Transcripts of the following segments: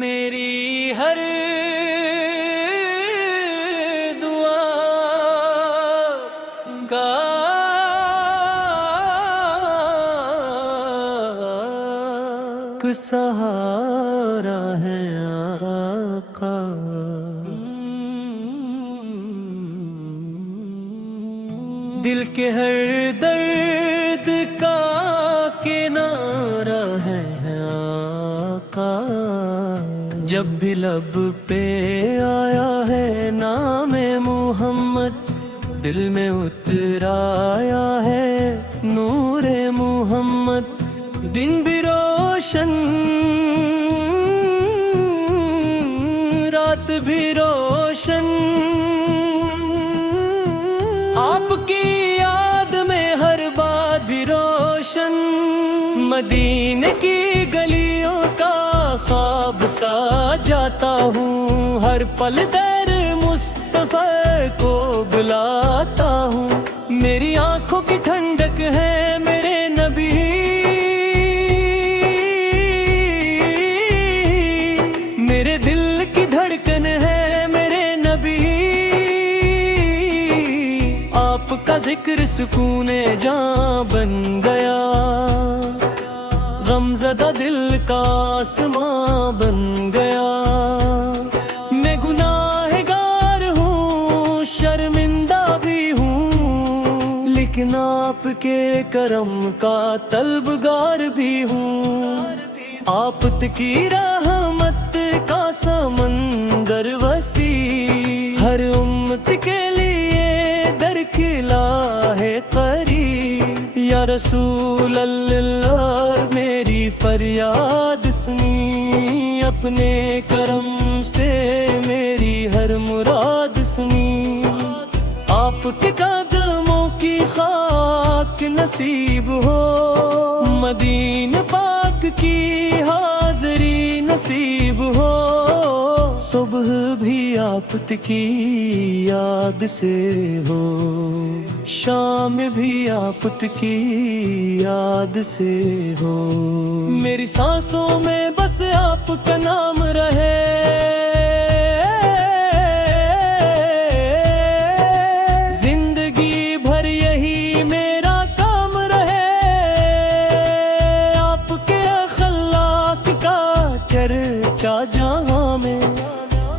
میری ہر دعا کا سہارا ہے آقا، دل کے ہر درد کا کنارہ ہے آقا، جب بھی لب پہ آیا ہے نام محمد، دل میں اتر آیا ہے نور محمد، دن بھی روشن رات بھی روشن، آپ کی یاد میں ہر بات بھی روشن، مدینے کی گلیوں کا خواب سا جاتا ہوں، ہر پل در مصطفیٰ کو بلاتا ہوں، میری آنکھوں کی ٹھنڈک ہے میرے نبی، میرے دل کی دھڑکن ہے میرے نبی، آپ کا ذکر سکون جاں بن گیا، غم زدہ دل کا آسماں بن گیا، میں گناہگار ہوں شرمندہ بھی ہوں، لیکن آپ کے کرم کا طلبگار بھی ہوں، آپ کی رحمت کا سمندر وسیع، ہر امت کے لیے درکھلا ہے قریب، یا رسول اللہ میری فریاد سنی، اپنے کرم سے میری ہر مراد سنی، آپ کے قدموں کی خاک نصیب ہو، مدینہ پاک کی حاضری نصیب ہو، صبح بھی آپ کی یاد سے ہو، شام بھی آپ کی یاد سے ہو، میری سانسوں میں بس آپ کا نام رہے، زندگی بھر یہی میرا کام رہے، آپ کے اخلاق کا چرچا جہاں میں،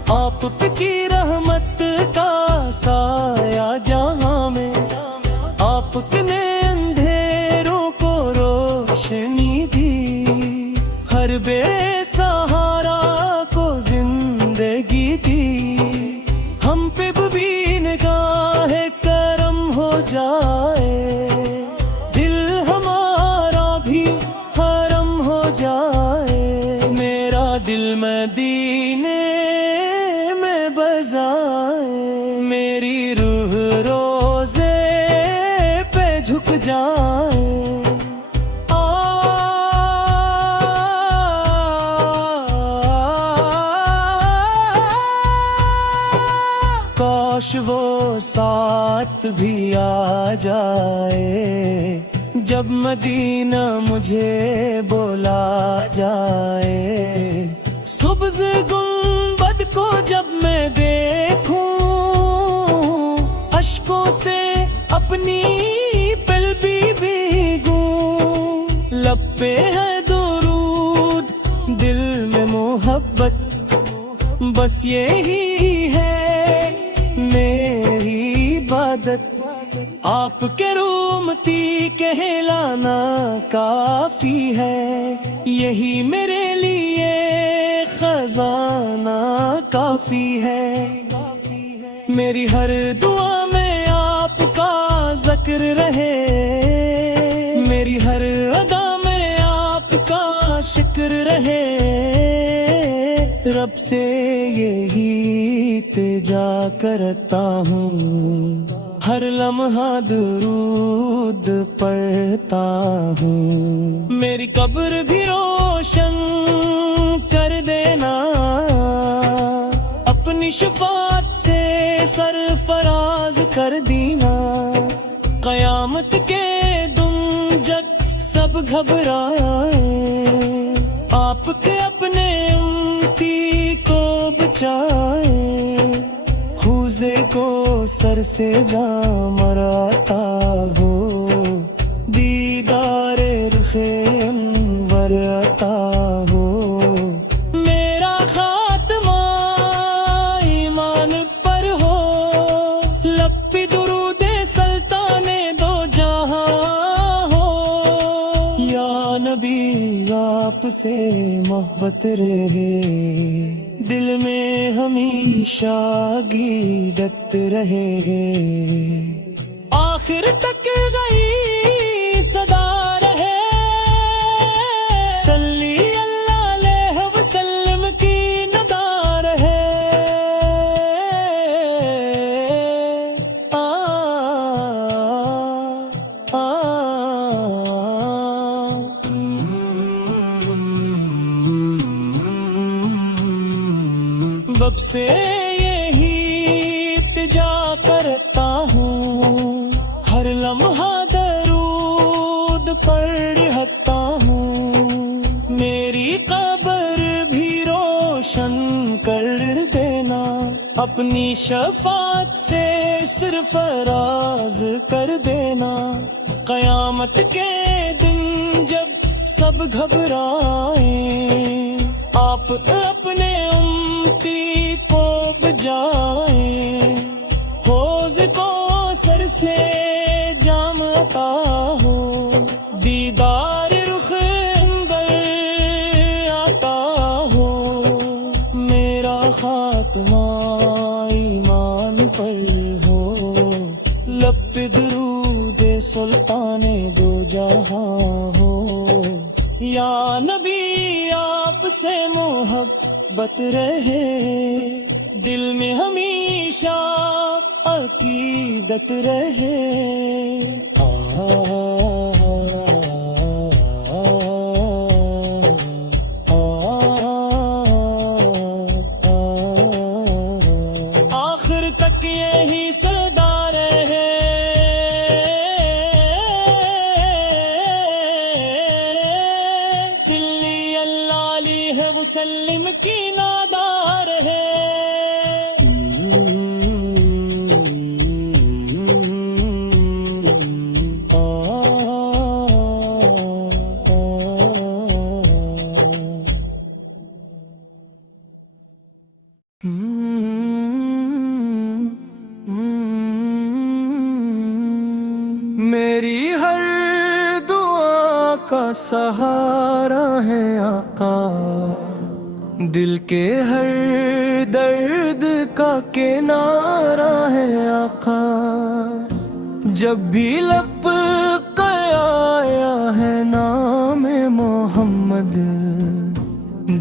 آپ کی رحمت کا سایہ جہاں میں، آپ نے اندھیروں کو روشنی دی، ہر بے سہارا کو زندگی دی، ہم پہ بھی نگاہ کرم ہو جائے، دل ہمارا بھی حرم ہو جائے، میرا دل مدینے میں بجائے، میری روح روزے پہ جھک جائے، کاش وہ ساتھ بھی آ جائے، جب مدینہ مجھے بولا جائے، سبز گنبد کو جب میں دیکھوں، اشکوں سے اپنی پل بھی بھیگوں، لب پہ ہے درود دل میں محبت، بس یہی ہے میری عبادت، آپ کے رومتی کہلانا کافی ہے، یہی میرے لیے خزانہ کافی ہے، میری ہر دعا میں آپ کا ذکر رہے، میری ہر ادا میں آپ کا شکر رہے، رب سے یہی التجا کرتا ہوں، ہر لمحہ درود پڑھتا ہوں، میری قبر بھی روشن کر دینا، اپنی شفاعت سے سرفراز کر دینا، قیامت کے دن جب سب گھبرائے، آپ کے اپنے امتی کو بچائے، حوضے کو سر سے جام مراتا ہو، دیدار رخ انور عطا ہو، میرا خاتمہ ایمان پر ہو، لب پہ درود سلطان دو جہاں ہو، یا نبی آپ سے محبت رہے، دل میں ہمیشہ عقیدت رہے، آخر تک گئی صدا رہے، صلی اللہ علیہ وسلم کی ندا رہے، بب سے یہی التجا کرتا ہوں، ہر لمحہ درود پڑھتا ہوں، میری قبر بھی روشن کر دینا، اپنی شفاعت سے سرفراز کر دینا، قیامت کے دن جب سب گھبرائیں، آپ اپنے امتی کو بجائیں، حوض کو سر سے جام عطا ہو، دیدار رخ انور عطا ہو، میرا خاتمہ ایمان پر ہو، لب پہ درود سلطان دو جہاں ہو، یا نبی آپ سے محبت رہے، دل میں ہمیشہ عقیدت رہے، آخر تک یہی صدا رہے، صلی اللہ علیہ وسلم کی نادار ہے، میری ہر دعا کا سہارا ہے آقا، دل کے ہر درد کا کنارہ ہے آقا، جب بھی لب پہ آیا ہے نام محمد،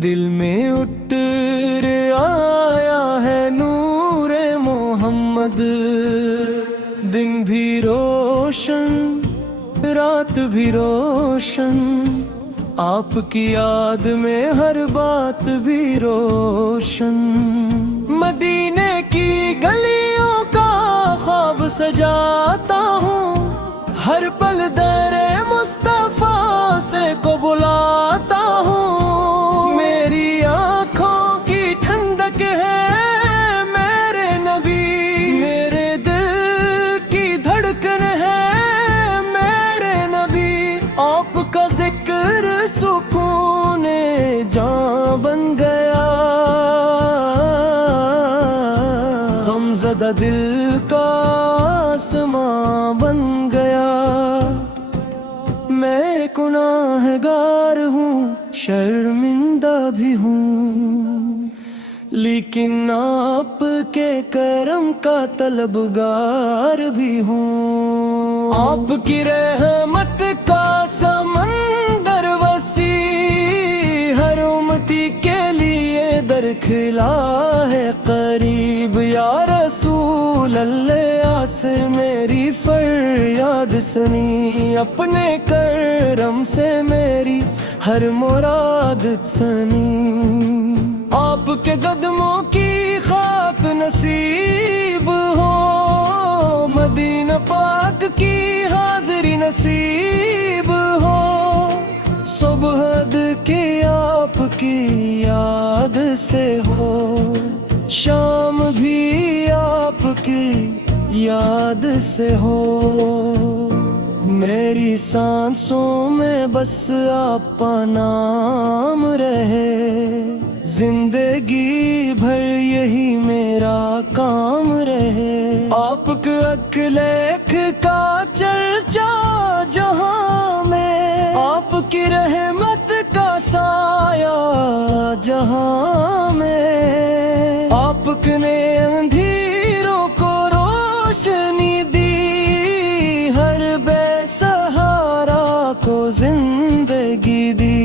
دل میں اتر آیا ہے نور محمد، دن بھی روشن رات بھی روشن، آپ کی یاد میں ہر بات بھی روشن، مدینے کی گلیوں کا خواب سجاتا ہوں، ہر پل در مصطفیٰ سے کو بلاتا ہوں، میری آنکھوں کی ٹھنڈک ہے میرے نبی، میرے دل کی دھڑکن ہے میرے نبی، آپ کا ذکر سکون جاں بن گیا، غمزدہ دل کا آسماں بن گیا، میں گناہگار ہوں شرمندہ بھی ہوں، لیکن آپ کے کرم کا طلبگار بھی ہوں، آپ کی رحمت کا سمندر وسیع، ہر امتی کے لیے در کھلا ہے قریب، یا رسول اللہ آسر میری فریاد سنی، اپنے کرم سے میری ہر مراد سنی، آپ کے قدموں کی خاک نصیب ہو، مدینہ پاک کی حاضری نصیب ہو، صبح کی آپ کی یاد یاد سے ہو، شام بھی آپ کی یاد سے ہو، میری سانسوں میں بس آپ کا نام رہے، زندگی بھر یہی میرا کام رہے، آپ کے اکلیک کا چرچا جہاں میں، آپ کی رحمت کا سایہ جہاں میں، آپ نے اندھیروں کو روشنی دی، ہر بے سہارا کو زندگی دی،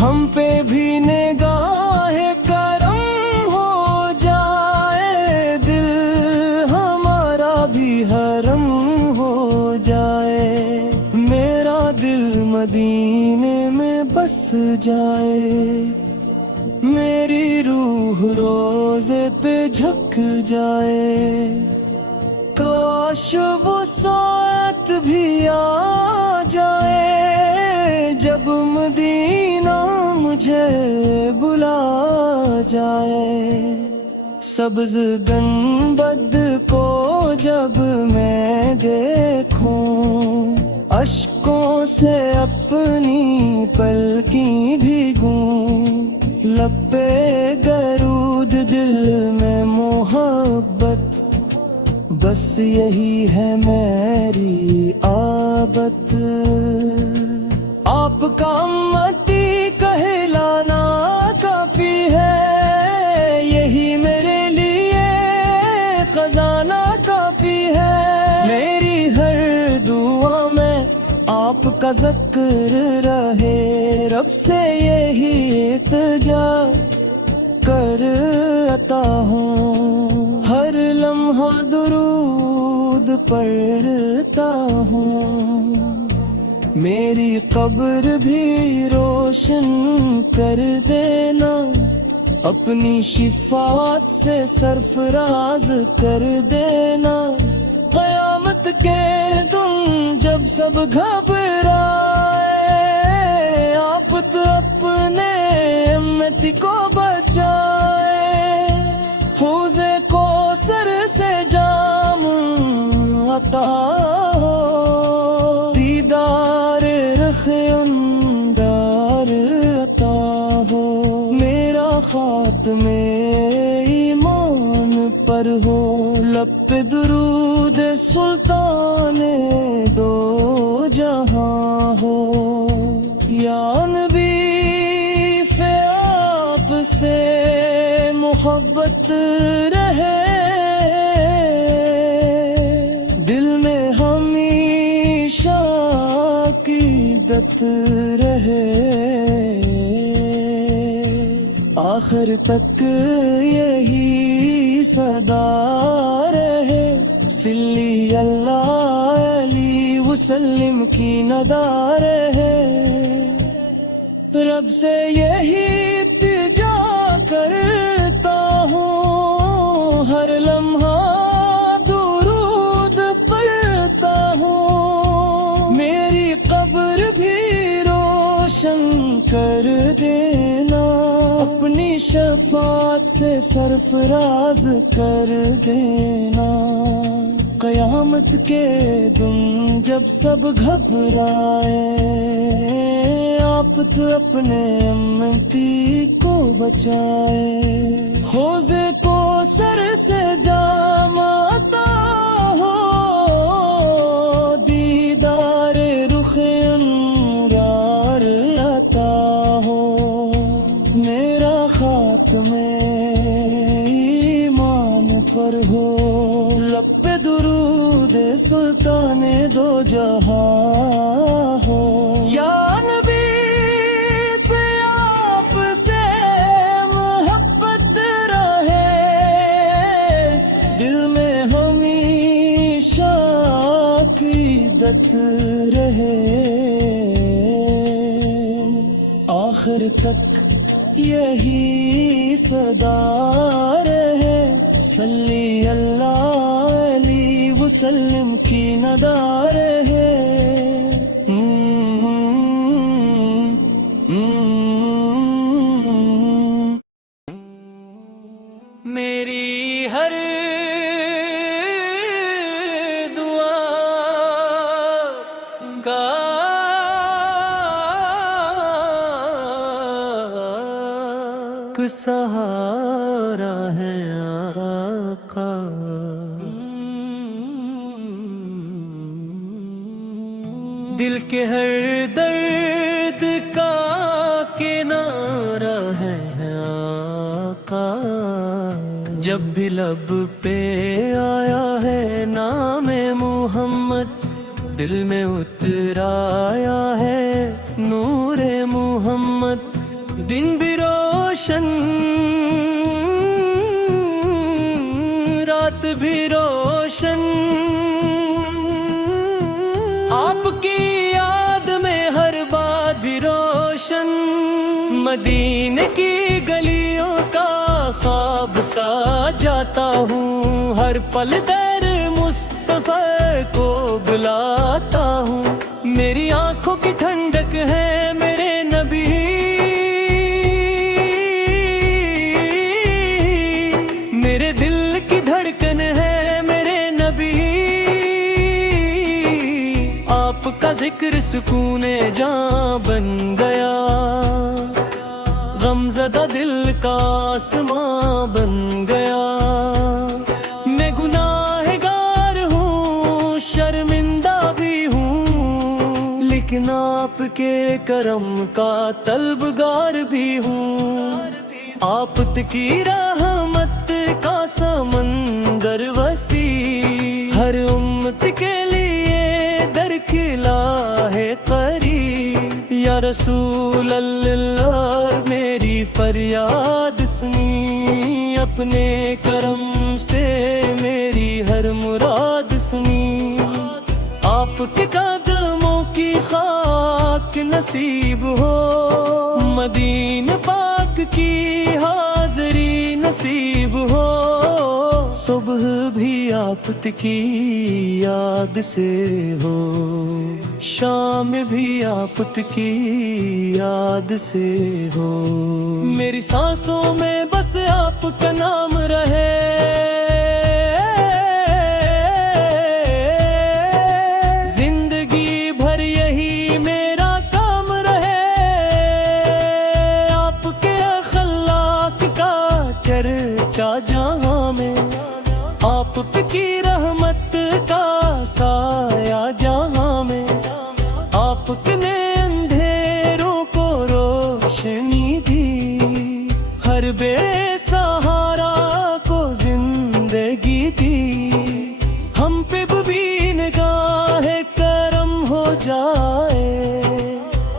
ہم پہ بھی نگاہ کرم ہو جائے، دل ہمارا بھی حرم ہو جائے، میرا دل مدینے میں بس جائے، میری روح روزے پہ جھک جائے، کاش وہ ساتھ بھی آ جائے، جب مدینہ مجھے بلا جائے، سبز گنبد کو جب میں دیکھوں، اشکوں سے اپنی پلکی بھیگوں، لب پہ درود دل میں محبت، بس یہی ہے میری عادت، آپ کا امتی کہلانا کافی ہے، یہی میرے لیے خزانہ کافی ہے، میری ہر دعا میں آپ کا ذکر رہے، رب سے یہی التجا کر عطا ہوں، ہر لمحہ درود پڑھتا ہوں، میری قبر بھی روشن کر دینا، اپنی شفاعت سے سرفراز کر دینا، قیامت کے دن جب سب گھبرائے، آپ تو اپنے امتی کو بچائے، حوضے کو سر سے جام عطا ہو، دیدار رخ اندار عطا ہو، میرا خاتم ایمان پر ہو، لب پہ درود سلطان دو جہاں ہو، یا نبی فی آپ سے محبت رہے، دل میں ہمیشہ عقیدت رہے، آخر تک یہی صدا رہے، صلی اللہ علیہ وسلم کی ندا رہے، رب سے یہی التجا کرتا ہوں، ہر لمحہ درود پڑھتا ہوں، میری قبر بھی روشن کر دینا، اپنی شفاعت سے سرفراز کر دینا، قیامت کے دن جب سب گھبرائے، آپ تو اپنے امتی کو بچائے، حوضے کو سر سے جام عطا ہو، دیدار رخ انوار عطا ہو، میرا خاتم ایمان پر ہو، لب پہ درود سلطان دو جہاں ہو، یا نبی سے آپ سے محبت رہے، دل میں ہمیشہ عقیدت رہے، آخر تک یہی صدا رہے، صلی اللہ علیہ وسلم کی ندا رہے، ہر دعا کا سہارا ہے آقا، دل کے ہر درد کا کنارہ ہے آقا، جب بھی لب پہ آیا ہے نام محمد، دل میں اتر آیا ہے نور محمد، دن بھی روشن رات بھی روشن، آپ کی یاد میں ہر بات بھی روشن، مدینے کی گلیوں کا خواب سا جاتا ہوں، ہر پل در مصطفیٰ کو بلاتا ہوں، میری آنکھوں کی ٹھنڈک ہے میرے نبی، میرے دل کی دھڑکن ہے میرے نبی، آپ کا ذکر سکون جاں بن گیا، غم زدہ دل کا آسماں بن گیا، میں گناہگار ہوں شرمندہ بھی ہوں، لیکن آپ کے کرم کا طلبگار بھی ہوں، آپ کی رحمت کا سمندر وسیع، ہر امت کے لیے در کھلا ہے قریب، یا رسول اللہ میری فریاد سنی، اپنے کرم سے میری ہر مراد سنی، آپ کے قدموں کی خاک نصیب ہو، مدینہ پاک کی حاضری نصیب ہو، صبح بھی آپ کی یاد سے ہو، شام بھی آپ کی یاد سے ہو، میری سانسوں میں بس آپ کا نام رہے، زندگی بھر یہی میرا کام رہے، آپ کے اخلاق کا چرچا جہاں میں، آپ کی رحمت کا سایہ جہاں میں، آپ نے اندھیروں کو روشنی دی، ہر بے سہارا کو زندگی دی، ہم پہ بھی نگاہ کرم ہو جائے،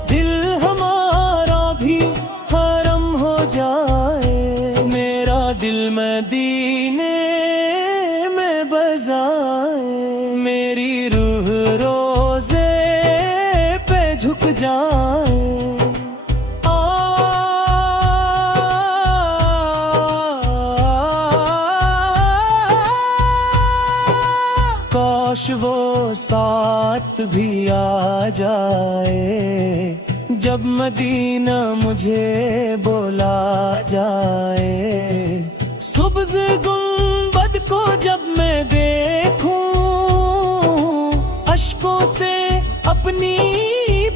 دل ہمارا بھی حرم ہو جائے، میرا دل مدینے میں بجائے، میری روح روزے پہ جھک جائے، کاش وہ ساتھ بھی آ جائے، جب مدینہ مجھے بولا جائے، سبز گنبد کو جب میں دیکھوں، اشکوں سے اپنی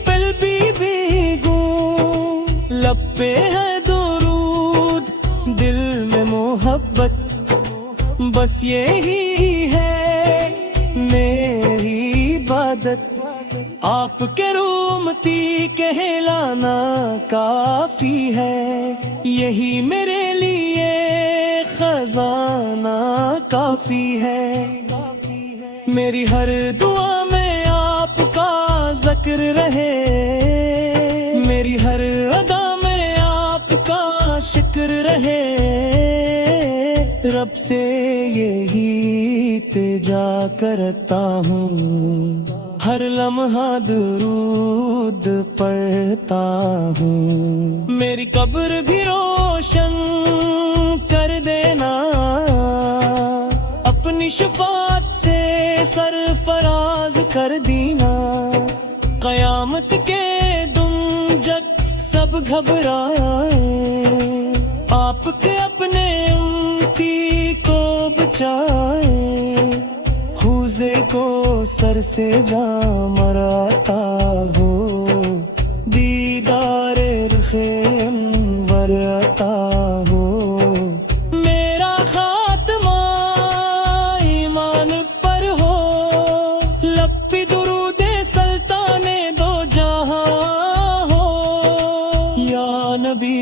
پل بھی بھیگوں، لب پہ ہے درود دل میں محبت، بس یہی ہے میری عبادت، آپ کے رومتی کہلانا کافی ہے، یہی میرے لیے خزانہ کافی ہے، میری ہر دعا میں آپ کا ذکر رہے، میری ہر ادا میں آپ کا شکر رہے، رب سے یہی التجا کرتا ہوں، ہر لمحہ درود پڑھتا ہوں، میری قبر بھی روشن کر دینا، اپنی شفاعت سے سرفراز کر دینا، قیامت کے دن جب سب گھبرائے، آپ کے اپنے امتی کو بچائے، حوضے کو سر سے جا مراتا ہو، دیدار رخ انور عطا ہو، میرا خاتمہ ایمان پر ہو، لب پہ درود سلطان دو جہاں ہو، یا نبی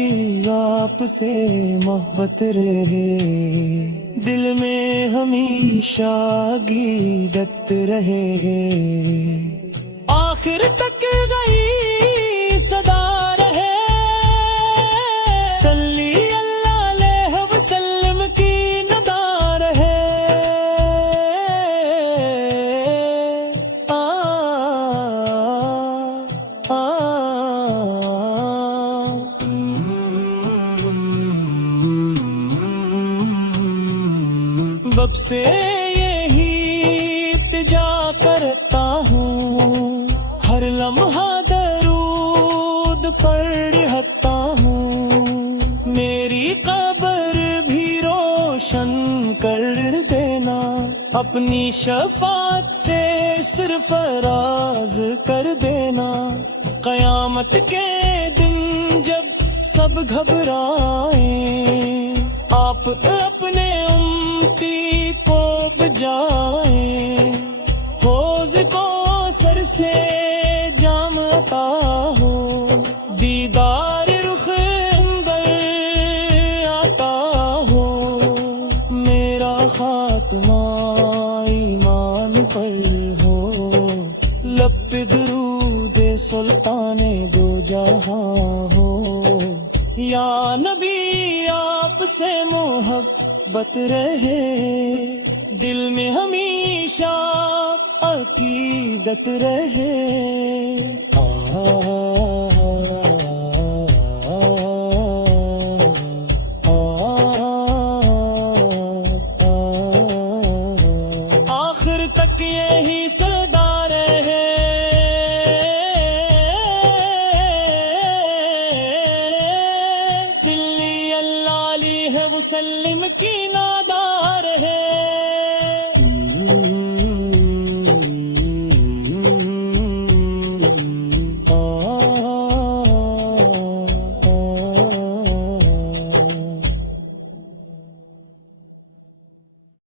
آپ سے محبت رہے، دل میں ہمیشہ عقیدت رہے، آخر تک گئی صدا رہے، صلی اللہ علیہ وسلم کی ندا رہے، بب سے یہی التجا کرتا ہوں، ہر لمحہ درود پڑھتا ہوں، میری قبر بھی روشن کر دینا، اپنی شفاعت سے سرفراز کر دینا، قیامت کے دن جب سب گھبرائیں، آپ اپنے امتی کو بجائیں، حوض کو سر سے جام عطا ہو، دیدار رخ انور عطا ہو، میرا خاتمہ ایمان پر ہو، لب پہ درود سلطان دو جہاں ہو، یا نبی آپ سے محبت رہے، دل میں ہمیشہ عقیدت رہے، آخر تک یہی صدا رہے، صلی اللہ علیہ وسلم کی